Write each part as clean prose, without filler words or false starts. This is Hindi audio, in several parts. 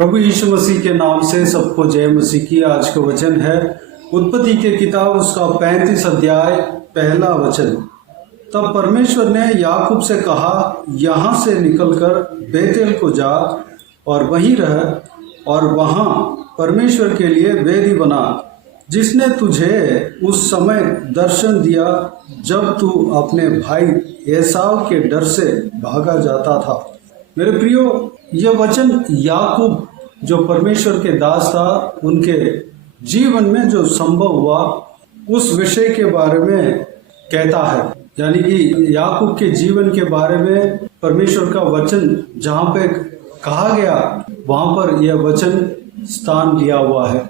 प्रभु यीशु मसीह के नाम से सबको जय मसीह की। आज का वचन है उत्पत्ति के किताब उसका 35 अध्याय पहला वचन। तब परमेश्वर ने याकूब से कहा, यहाँ से निकलकर बेतेल को जा और वहीं रह और वहाँ परमेश्वर के लिए वेदी बना, जिसने तुझे उस समय दर्शन दिया जब तू अपने भाई एसाव के डर से भागा जाता था। मेरे प्रियो, यह वचन याकूब जो परमेश्वर के दास था, उनके जीवन में जो संभव हुआ उस विषय के बारे में कहता है। यानी कि याकूब के जीवन के बारे में परमेश्वर का वचन जहाँ पे कहा गया वहाँ पर यह वचन स्थान लिया हुआ है।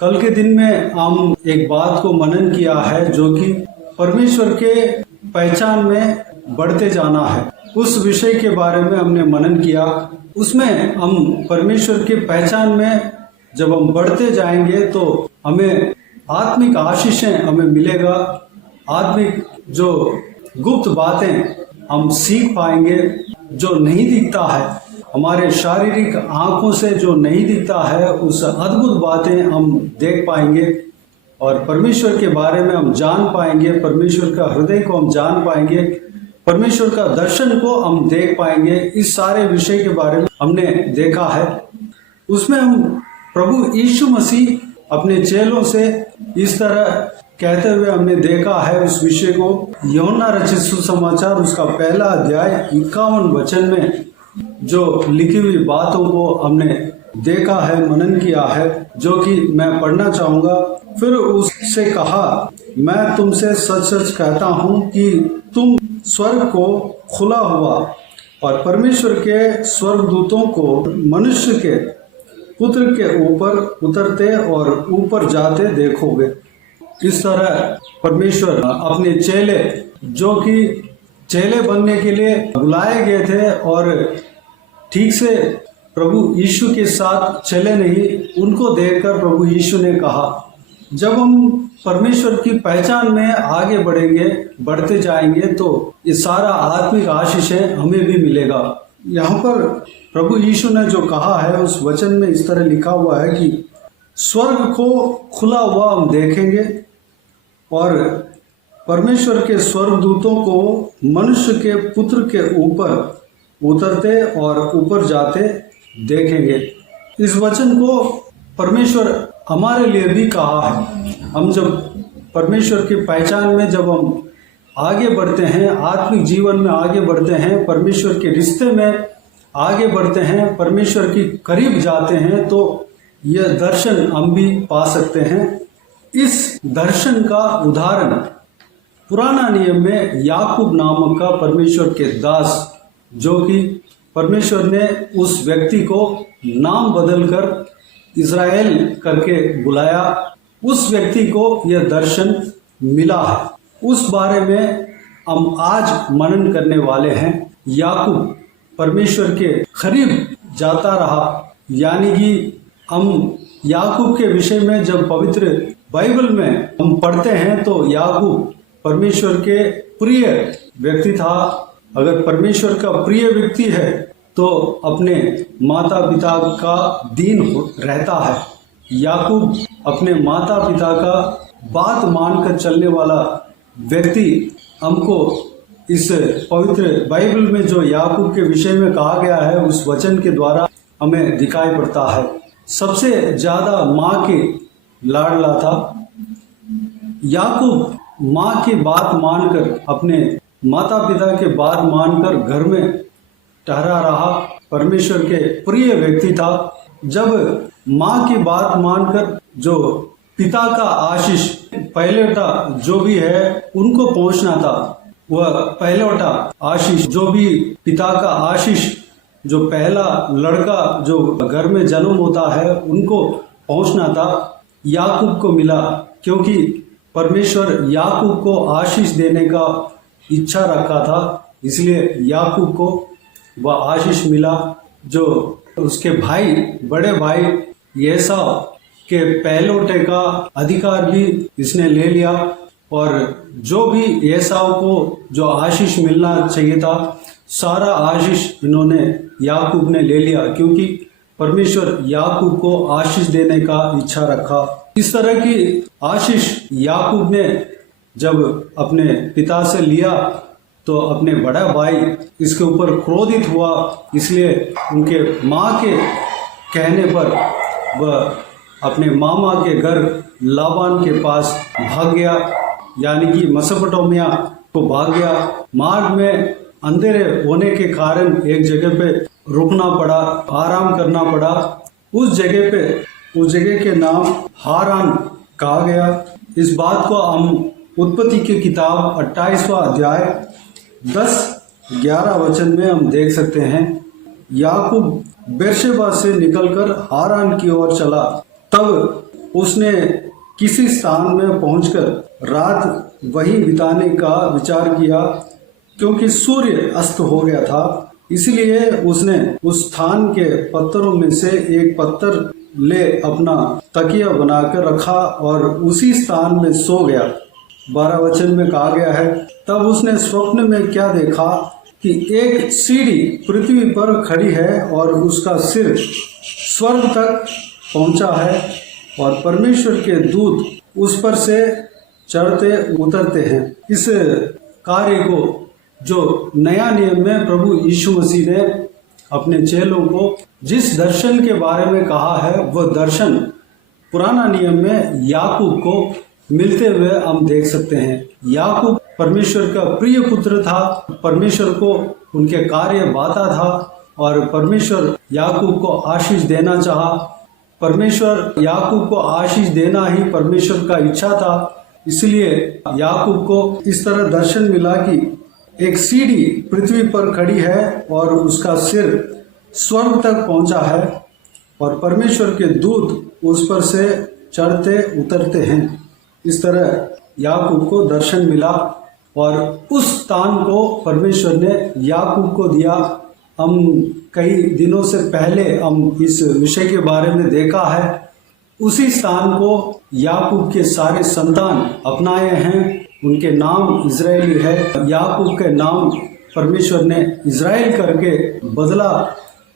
कल के दिन में हम एक बात को मनन किया है जो कि परमेश्वर के पहचान में बढ़ते जाना है। उस विषय के बारे में हमने मनन किया। उसमें हम परमेश्वर के पहचान में जब हम बढ़ते जाएंगे तो हमें आत्मिक आशीषें हमें मिलेगा। आत्मिक जो गुप्त बातें हम सीख पाएंगे, जो नहीं दिखता है हमारे शारीरिक आंखों से, जो नहीं दिखता है उस अद्भुत बातें हम देख पाएंगे और परमेश्वर के बारे में हम जान पाएंगे। परमेश्वर का हृदय को हम जान पाएंगे, परमेश्वर का दर्शन को हम देख पाएंगे। इस सारे विषय के बारे में हमने देखा है। उसमें हम प्रभु यीशु मसीह अपने चेलों से इस तरह कहते हुए हमने देखा है उस विषय को। यूहन्ना रचित सुसमाचार उसका पहला अध्याय 51 वचन में जो लिखी हुई बातों को हमने देखा है, मनन किया है, जो कि मैं पढ़ना चाहूंगा। फिर उससे कहा, मैं तुमसे सच सच कहता हूँ कि तुम स्वर्ग को खुला हुआ और परमेश्वर के स्वर्गदूतों को मनुष्य के पुत्र के ऊपर उतरते और ऊपर जाते देखोगे। इस तरह परमेश्वर अपने चेले, जो कि चेले बनने के लिए बुलाए गए थे और ठीक से प्रभु यीशु के साथ चले नहीं, उनको देखकर प्रभु यीशु ने कहा, जब हम परमेश्वर की पहचान में आगे बढ़ेंगे, बढ़ते जाएंगे तो ये सारा आत्मिक आशीषें हमें भी मिलेगा। यहाँ पर प्रभु यीशु ने जो कहा है उस वचन में इस तरह लिखा हुआ है कि स्वर्ग को खुला हुआ हम देखेंगे और परमेश्वर के स्वर्गदूतों को मनुष्य के पुत्र के ऊपर उतरते और ऊपर जाते देखेंगे। इस वचन को परमेश्वर हमारे लिए भी कहा है। हम जब परमेश्वर की पहचान में जब हम आगे बढ़ते हैं, आत्मिक जीवन में आगे बढ़ते हैं, परमेश्वर के रिश्ते में आगे बढ़ते हैं, परमेश्वर की करीब जाते हैं, तो यह दर्शन हम भी पा सकते हैं। इस दर्शन का उदाहरण पुराना नियम में याकूब नामक का परमेश्वर के दास, जो कि परमेश्वर ने उस व्यक्ति को नाम बदलकर इज़राइल करके बुलाया, उस व्यक्ति को यह दर्शन मिला है। उस बारे में हम आज मनन करने वाले हैं। याकूब परमेश्वर के करीब जाता रहा, यानी कि हम याकूब के विषय में जब पवित्र बाइबल में हम पढ़ते हैं तो याकूब परमेश्वर के प्रिय व्यक्ति था। अगर परमेश्वर का प्रिय व्यक्ति है तो अपने माता पिता का दीन रहता है। याकूब अपने माता पिता का बात मानकर चलने वाला व्यक्ति हमको इस पवित्र बाइबल में जो याकूब के विषय में कहा गया है उस वचन के द्वारा हमें दिखाई पड़ता है। सबसे ज्यादा माँ के लाडला था याकूब। माँ की बात मानकर, अपने माता पिता के बात मानकर घर में ठहरा रहा, परमेश्वर के प्रिय व्यक्ति था। जब माँ की बात मानकर जो पिता का आशीष पहलौठा जो भी है उनको पहुंचना था, वह पहलौठा आशीष जो भी पिता का आशीष, जो पहला लड़का जो घर में जन्म होता है उनको पहुंचना था, याकूब को मिला। क्योंकि परमेश्वर याकूब को आशीष देने का इच्छा रखा था, इसलिए याकूब को वह आशीष मिला। जो उसके भाई, बड़े भाई एसाव के पहलौठे का अधिकार भी इसने ले लिया और जो भी एसाव को जो आशीष मिलना चाहिए था सारा आशीष इन्होंने याकूब ने ले लिया। क्योंकि परमेश्वर याकूब को आशीष देने का इच्छा रखा। इस तरह की आशीष याकूब ने जब अपने पिता से लिया तो अपने बड़ा भाई इसके ऊपर क्रोधित हुआ, इसलिए उनके माँ के कहने पर वह अपने मामा के घर लाबान के पास भाग गया, यानी कि मेसोपोटामिया को भाग गया। मार्ग में अंधेरे होने के कारण एक जगह पे रुकना पड़ा, आराम करना पड़ा। उस जगह के नाम हारान कहा गया। इस बात को हम उत्पत्ति की किताब 28वां अध्याय 10-11 वचन में हम देख सकते हैं। याकूब बेरशेबा से निकलकर हारान की ओर चला। तब उसने किसी स्थान में पहुंचकर रात वहीं बिताने का विचार किया, क्योंकि सूर्य अस्त हो गया था। इसलिए उसने उस स्थान के पत्थरों में से एक पत्थर ले अपना तकिया बनाकर रखा और उसी स्थान में सो गया। 12 वचन में कहा गया है, तब उसने स्वप्न में क्या देखा कि एक सीढ़ी पृथ्वी पर खड़ी है और उसका सिर स्वर्ग तक पहुंचा है और परमेश्वर के दूत उस पर से चढ़ते उतरते हैं। इस कार्य को जो नया नियम में प्रभु यीशु मसीह ने अपने चेलों को जिस दर्शन के बारे में कहा है, वह दर्शन पुराना नियम में याकूब को मिलते हुए हम देख सकते हैं। याकूब परमेश्वर का प्रिय पुत्र था, परमेश्वर को उनके कार्य बाता था और परमेश्वर याकूब को आशीष देना चाहा। परमेश्वर याकूब को आशीष देना ही परमेश्वर का इच्छा था। इसलिए याकूब को इस तरह दर्शन मिला कि एक सीढ़ी पृथ्वी पर खड़ी है और उसका सिर स्वर्ग तक पहुंचा है और परमेश्वर के दूत उस पर से चढ़ते उतरते हैं। इस तरह याकूब को दर्शन मिला और उस स्थान को परमेश्वर ने याकूब को दिया। हम कई दिनों से पहले हम इस विषय के बारे में देखा है। उसी स्थान को याकूब के सारे संतान अपनाए हैं। उनके नाम इजराइली है। याकूब के नाम परमेश्वर ने इजराइल करके बदला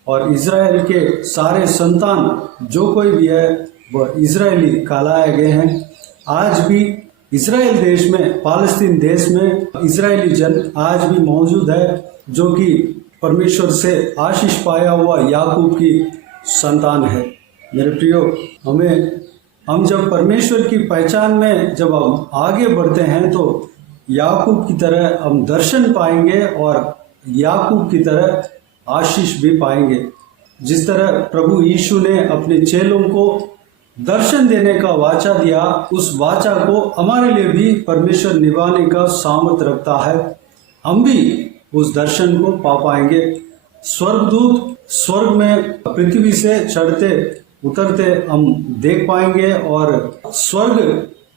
और इजराइल के सारे संतान जो कोई भी है वह इजराइली कहलाए गए हैं। आज भी इजराइल देश में, पालस्तीन देश में इजराइली जन आज भी मौजूद है, जो कि परमेश्वर से आशीष पाया हुआ याकूब की संतान है। मेरे प्रियो, हम जब परमेश्वर की पहचान में जब हम आगे बढ़ते हैं तो याकूब की तरह हम दर्शन पाएंगे और याकूब की तरह आशीष भी पाएंगे। जिस तरह प्रभु यीशु ने अपने चेलों को दर्शन देने का वाचा दिया, उस वाचा को हमारे लिए भी परमेश्वर निभाने का सामर्थ्य रखता है। हम भी उस दर्शन को पा पाएंगे। स्वर्गदूत स्वर्ग में पृथ्वी से चढ़ते उतरते हम देख पाएंगे और स्वर्ग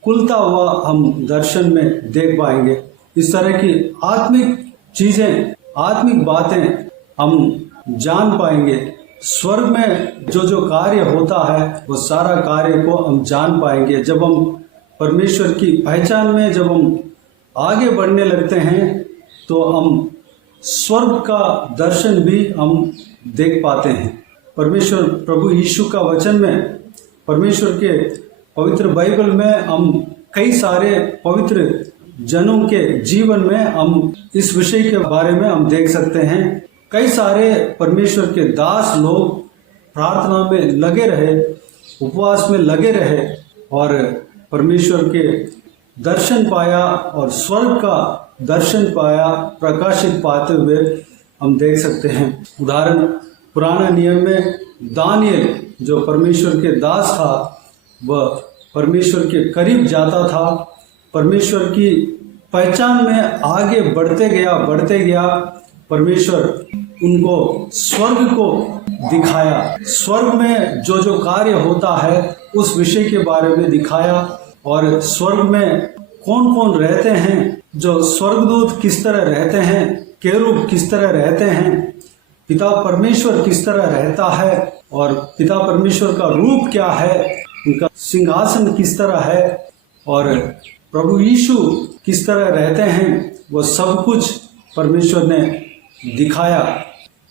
खुलता हुआ हम दर्शन में देख पाएंगे। इस तरह की आत्मिक चीजें, आत्मिक बातें हम जान पाएंगे। स्वर्ग में जो कार्य होता है वो सारा कार्य को हम जान पाएंगे। जब हम परमेश्वर की पहचान में जब हम आगे बढ़ने लगते हैं तो हम स्वर्ग का दर्शन भी हम देख पाते हैं। परमेश्वर प्रभु यीशु का वचन में, परमेश्वर के पवित्र बाइबल में हम कई सारे पवित्र जनों के जीवन में हम इस विषय के बारे में हम देख सकते हैं। कई सारे परमेश्वर के दास लोग प्रार्थना में लगे रहे, उपवास में लगे रहे और परमेश्वर के दर्शन पाया और स्वर्ग का दर्शन पाया, प्रकाशित पाते हुए हम देख सकते हैं। उदाहरण पुराना नियम में दानियल जो परमेश्वर के दास था, वह परमेश्वर के करीब जाता था, परमेश्वर की पहचान में आगे बढ़ते गया। परमेश्वर उनको स्वर्ग को दिखाया, स्वर्ग में जो कार्य होता है उस विषय के बारे में दिखाया और स्वर्ग में कौन कौन रहते हैं, जो स्वर्गदूत किस तरह रहते हैं, केरूब किस तरह रहते हैं, पिता परमेश्वर किस तरह रहता है और पिता परमेश्वर का रूप क्या है, उनका सिंहासन किस तरह है और प्रभु यीशु किस तरह रहते हैं, वह सब कुछ परमेश्वर ने दिखाया,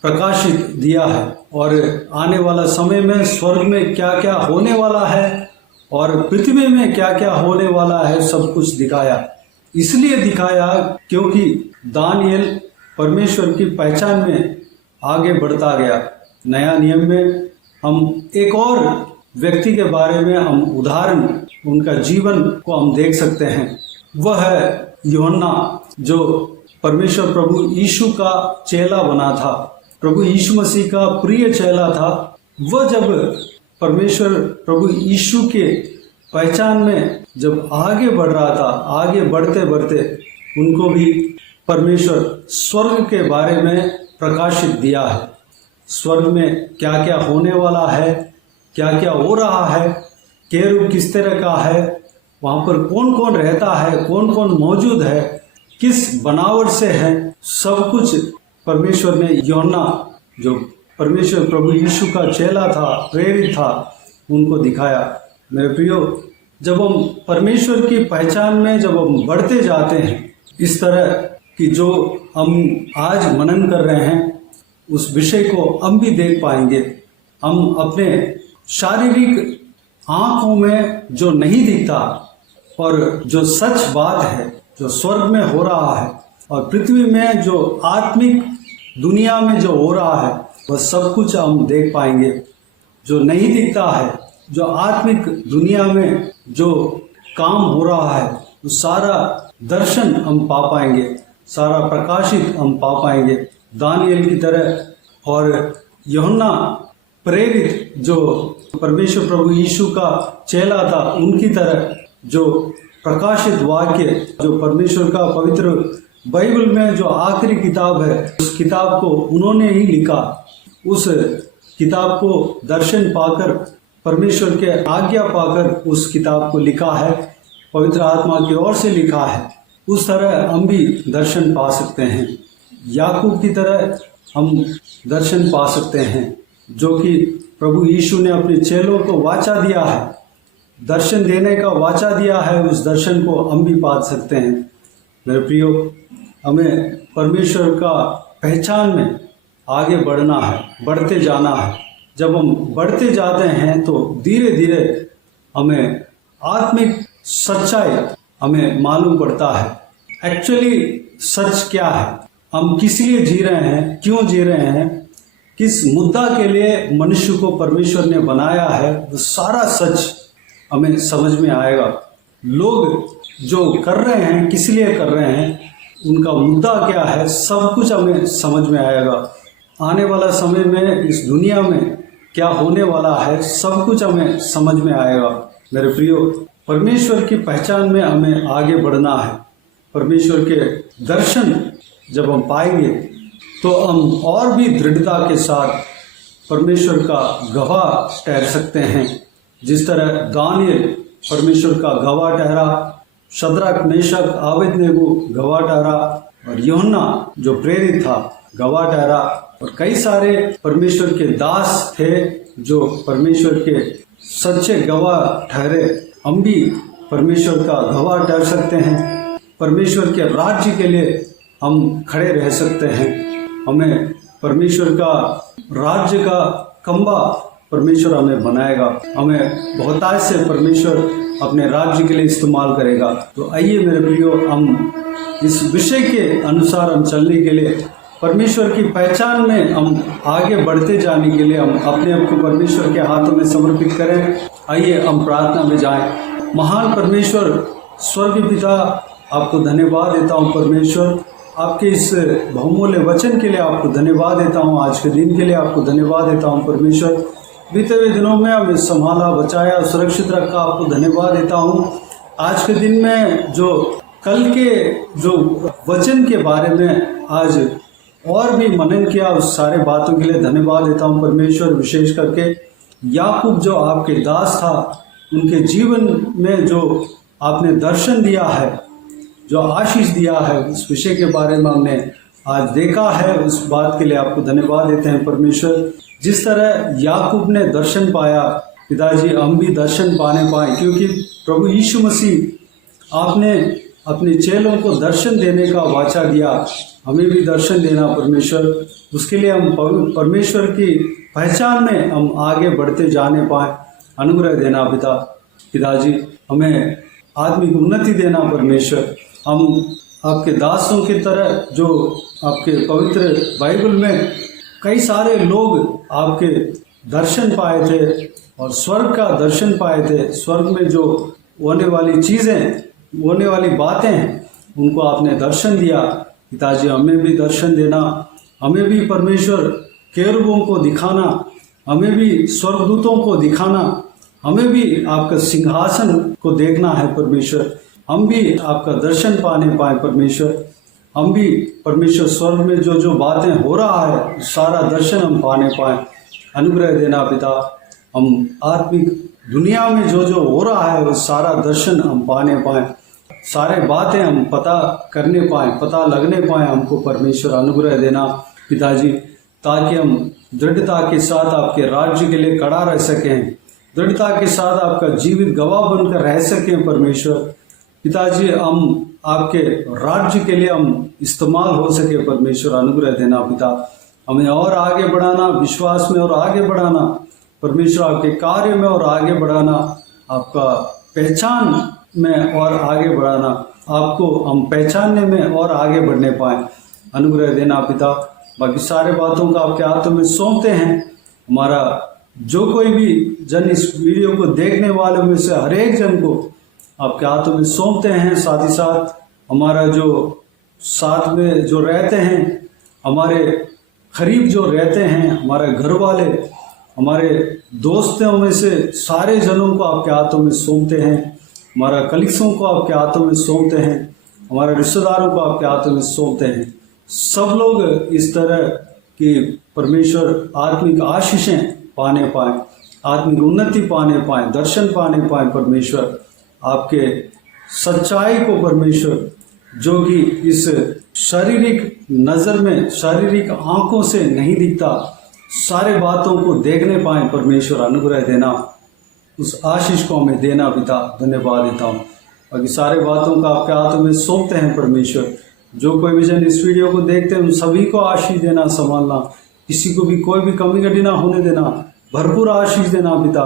प्रकाशित दिया है। और आने वाला समय में स्वर्ग में क्या क्या होने वाला है और पृथ्वी में क्या क्या होने वाला है, सब कुछ दिखाया। इसलिए दिखाया क्योंकि दानियल परमेश्वर की पहचान में आगे बढ़ता गया। नया नियम में हम एक और व्यक्ति के बारे में हम उदाहरण उनका जीवन को हम देख सकते हैं। वह है यूहन्ना, जो परमेश्वर प्रभु यीशु का चेला बना था, प्रभु यीशु मसीह का प्रिय चेला था। वह जब परमेश्वर प्रभु यीशु के पहचान में जब आगे बढ़ रहा था, आगे बढ़ते बढ़ते उनको भी परमेश्वर स्वर्ग के बारे में प्रकाशित दिया है। स्वर्ग में क्या क्या होने वाला है, क्या क्या हो रहा है, केरूब किस तरह का है, वहाँ पर कौन कौन रहता है, कौन कौन मौजूद है, किस बनावट से है, सब कुछ परमेश्वर ने यूहन्ना, जो परमेश्वर प्रभु यीशु का चेला था, प्रेरित था, उनको दिखाया। मेरे प्रियो, जब हम परमेश्वर की पहचान में जब हम बढ़ते जाते हैं, इस तरह की जो हम आज मनन कर रहे हैं उस विषय को हम भी देख पाएंगे। हम अपने शारीरिक आंखों में जो नहीं दिखता और जो सच बात है, जो स्वर्ग में हो रहा है और पृथ्वी में जो आत्मिक दुनिया में जो हो रहा है, वह सब कुछ हम देख पाएंगे। जो नहीं दिखता है, जो आत्मिक दुनिया में जो काम हो रहा है, वो सारा दर्शन हम पा पाएंगे, सारा प्रकाशित हम पा पाएंगे दानियल की तरह। और यूहन्ना प्रेरित जो परमेश्वर प्रभु यीशु का चेला था, उनकी तरह जो प्रकाशित वाक्य, जो परमेश्वर का पवित्र बाइबल में जो आखिरी किताब है, उस किताब को उन्होंने ही लिखा। उस किताब को दर्शन पाकर, परमेश्वर के आज्ञा पाकर उस किताब को लिखा है, पवित्र आत्मा की ओर से लिखा है। उस तरह हम भी दर्शन पा सकते हैं। याकूब की तरह हम दर्शन पा सकते हैं, जो कि प्रभु यीशु ने अपने चेलों को वाचा दिया है, दर्शन देने का वाचा दिया है, उस दर्शन को हम भी पा सकते हैं। मेरे प्रियो, हमें परमेश्वर का पहचान में आगे बढ़ना है, बढ़ते जाना है। जब हम बढ़ते जाते हैं तो धीरे धीरे हमें आत्मिक सच्चाई हमें मालूम पड़ता है। एक्चुअली सच क्या है, हम किस लिए जी रहे हैं, क्यों जी रहे हैं, किस मुद्दा के लिए मनुष्य को परमेश्वर ने बनाया है, वो सारा सच हमें समझ में आएगा। लोग जो कर रहे हैं, किस लिए कर रहे हैं, उनका मुद्दा क्या है, सब कुछ हमें समझ में आएगा। आने वाला समय में इस दुनिया में क्या होने वाला है, सब कुछ हमें समझ में आएगा। मेरे प्रियो, परमेश्वर की पहचान में हमें आगे बढ़ना है। परमेश्वर के दर्शन जब हम पाएंगे तो हम और भी दृढ़ता के साथ परमेश्वर का गवाह ठहर सकते हैं। जिस तरह दानियल परमेश्वर का गवाह ठहरा, शद्रक, मेशक, आबेदनेगो गवाह ठहरा, और यूहन्ना जो प्रेरित था गवाह ठहरा, और कई सारे परमेश्वर के दास थे जो परमेश्वर के सच्चे गवाह ठहरे। हम भी परमेश्वर का गवाह ठहर सकते हैं। परमेश्वर के राज्य के लिए हम खड़े रह सकते हैं। हमें परमेश्वर का राज्य का खंबा परमेश्वर हमें बनाएगा, हमें बहुतायत से परमेश्वर अपने राज्य के लिए इस्तेमाल करेगा। तो आइए मेरे प्रियो, हम इस विषय के अनुसार हम चलने के लिए, परमेश्वर की पहचान में हम आगे बढ़ते जाने के लिए हम अपने आप को परमेश्वर के हाथों में समर्पित करें। आइए हम प्रार्थना में जाएं। महान परमेश्वर, स्वर्गीय पिता, आपको धन्यवाद देता हूँ परमेश्वर, आपके इस बहुमूल्य वचन के लिए आपको धन्यवाद देता हूँ। आज के दिन के लिए आपको धन्यवाद देता हूँ परमेश्वर। बीते हुए दिनों में हमें संभाला, बचाया, सुरक्षित रखा, आपको धन्यवाद देता हूँ। आज के दिन में जो कल के जो वचन के बारे में आज और भी मनन किया, उस सारे बातों के लिए धन्यवाद देता हूँ परमेश्वर। विशेष करके याकूब जो आपके दास था, उनके जीवन में जो आपने दर्शन दिया है, जो आशीष दिया है, उस विषय के बारे में हमने आज देखा है। उस बात के लिए आपको धन्यवाद देते हैं परमेश्वर। जिस तरह याकूब ने दर्शन पाया, पिताजी हम भी दर्शन पाने पाए, क्योंकि प्रभु यीशु मसीह आपने अपने चेलों को दर्शन देने का वाचा दिया, हमें भी दर्शन देना परमेश्वर। उसके लिए हम परमेश्वर की पहचान में हम आगे बढ़ते जाने पाए अनुग्रह देना पिताजी। हमें आत्मिक उन्नति देना परमेश्वर। हम आपके दासों की तरह जो आपके पवित्र बाइबल में कई सारे लोग आपके दर्शन पाए थे और स्वर्ग का दर्शन पाए थे, स्वर्ग में जो होने वाली चीज़ें, होने वाली बातें, उनको आपने दर्शन दिया पिताजी। हमें भी दर्शन देना, हमें भी परमेश्वर केरूबों को दिखाना, हमें भी स्वर्गदूतों को दिखाना, हमें भी आपका सिंहासन को देखना है परमेश्वर। हम भी आपका दर्शन पाने पाए परमेश्वर। हम भी परमेश्वर स्वर्ग में जो जो बातें हो रहा है सारा दर्शन हम पाने पाए अनुग्रह देना पिता। हम आत्मिक दुनिया में जो जो हो रहा है वो सारा दर्शन हम पाने पाए, सारे बातें हम पता करने पाए, पता लगने पाए हमको परमेश्वर अनुग्रह देना पिताजी, ताकि हम दृढ़ता के साथ आपके राज्य के लिए खड़ा रह सकें, दृढ़ता के साथ आपका जीवित गवाह बनकर रह सकें परमेश्वर पिताजी। हम आपके राज्य के लिए हम इस्तेमाल हो सके परमेश्वर अनुग्रह देना पिता। हमें और आगे बढ़ाना, विश्वास में और आगे बढ़ाना परमेश्वर, आपके कार्य में और आगे बढ़ाना, आपका पहचान में और आगे बढ़ाना, आपको हम पहचानने में और आगे बढ़ने पाए अनुग्रह देना पिता। बाकी सारे बातों का आपके हाथों में सौंपते हैं। हमारा जो कोई भी जन इस वीडियो को देखने वालों में से हर एक जन को आपके हाथों में सौंपते हैं। साथ ही साथ हमारा जो साथ में जो रहते हैं, हमारे करीब जो रहते हैं, हमारे घर वाले, हमारे दोस्तों में से सारे जनों को आपके हाथों में सौंपते हैं। हमारा कलीग्सों को आपके हाथों में सौंपते हैं, हमारे रिश्तेदारों को आपके हाथों में सौंपते हैं। सब लोग इस तरह की परमेश्वर आत्मिक आशीषें पाने पाए, आत्मिक उन्नति पाने पाए, दर्शन पाने पाए परमेश्वर, आपके सच्चाई को परमेश्वर, जो कि इस शारीरिक नज़र में, शारीरिक आंखों से नहीं दिखता, सारे बातों को देखने पाए परमेश्वर अनुग्रह देना, उस आशीष को हमें देना पिता। धन्यवाद देता हूँ। बाकी सारे बातों का आपके हाथों में सौंपते हैं परमेश्वर। जो कोई भी जन इस वीडियो को देखते हैं उन सभी को आशीष देना, संभालना, किसी को भी कोई भी कमी घटी ना होने देना, भरपूर आशीष देना पिता।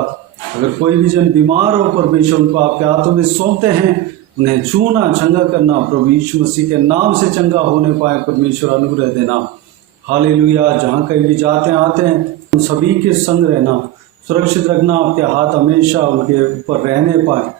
अगर कोई भी जन बीमार हो परमेश्वर, उनको आपके हाथों में सौंपते हैं, उन्हें छूना, चंगा करना, प्रभु यीशु मसीह के नाम से चंगा होने पाए परमेश्वर अनुग्रह देना। हालेलुया। जहाँ कहीं भी जाते हैं आते हैं उन सभी के संग रहना, सुरक्षित रखना, आपके हाथ हमेशा उनके ऊपर रहने पाए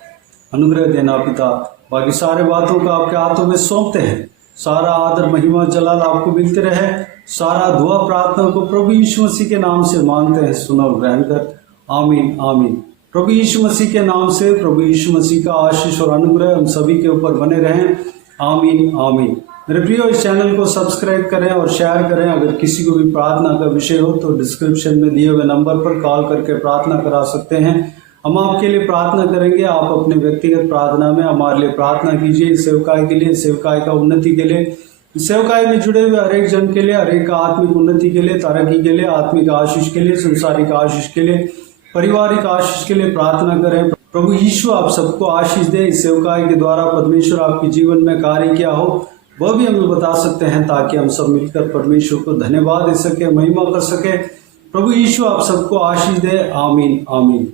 अनुग्रह देना पिता। बाकी सारे बातों का आपके हाथों में सौंपते हैं। सारा आदर महिमा जलाल आपको मिलते रहे। सारा दुआ प्रार्थना को प्रभु यीशु मसीह के नाम से मांगते हैं, सुनो ग्रहण कर। आमीन आमीन। प्रभु यीशु मसीह के नाम से प्रभु यीशु मसीह का आशीष और अनुग्रह हम सभी के ऊपर बने रहें। आमीन आमीन। मेरे प्रियो, इस चैनल को सब्सक्राइब करें और शेयर करें। अगर किसी को भी प्रार्थना का विषय हो तो डिस्क्रिप्शन में दिए हुए नंबर पर कॉल करके प्रार्थना करा सकते हैं। हम आपके लिए प्रार्थना करेंगे। आप अपने व्यक्तिगत प्रार्थना में हमारे लिए प्रार्थना कीजिए, सेवकाई के लिए, सेवकाई का उन्नति के लिए, सेवकाई में जुड़े हुए हर एक जन के लिए, हर एक का आत्मिक उन्नति के लिए, तरक्की के लिए, आत्मिक आशीष के लिए, संसारिक आशीष के लिए, पारिवारिक आशीष के लिए प्रार्थना करें। प्रभु यीशु आप सबको आशीष दे। इस सेवकाई के द्वारा परमेश्वर आपके जीवन में कार्य किया हो वह भी हमें बता सकते हैं, ताकि हम सब मिलकर परमेश्वर को धन्यवाद दे सके, महिमा कर सके। प्रभु यीशु आप सबको आशीष दे। आमीन आमीन।